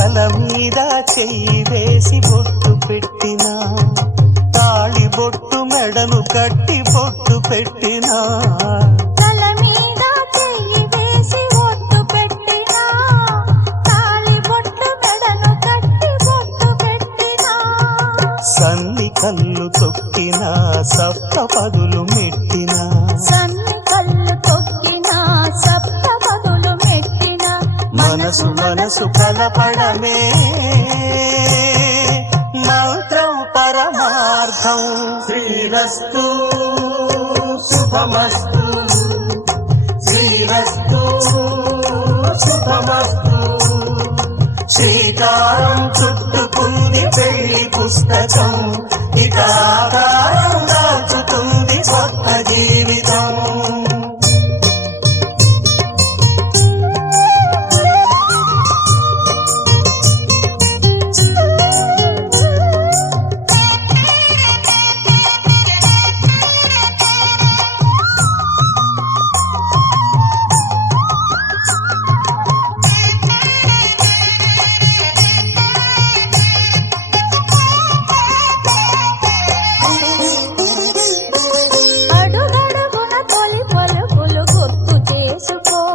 తల మీద చెయ్యి వేసి బొట్టు పెట్టినా, తాళి బొట్టు మెడను కట్టి బొట్టు పెట్టినా, తల మీద చెయ్యి వేసి బొట్టు పెట్టినా, తాళి బొట్టు మెడను కట్టి బొట్టు పెట్టినా, సన్ని కళ్ళు తొక్కినా సప్త పదులు మెట్టినా, సన్ని కళ్ళు తొక్కినా సప్త పదులు మెట్టినా, మనసు మనసు కలపడమే మంత్రం పరమార్థం. శ్రీరస్తు శుభమస్తు, శ్రీరస్తు శుభమస్తు. శ్రీకారం చుట్టుకుంది పెళ్లి పుస్తకం, ఇక ఆకారం దాచుతుంది కొత్త జీవితం.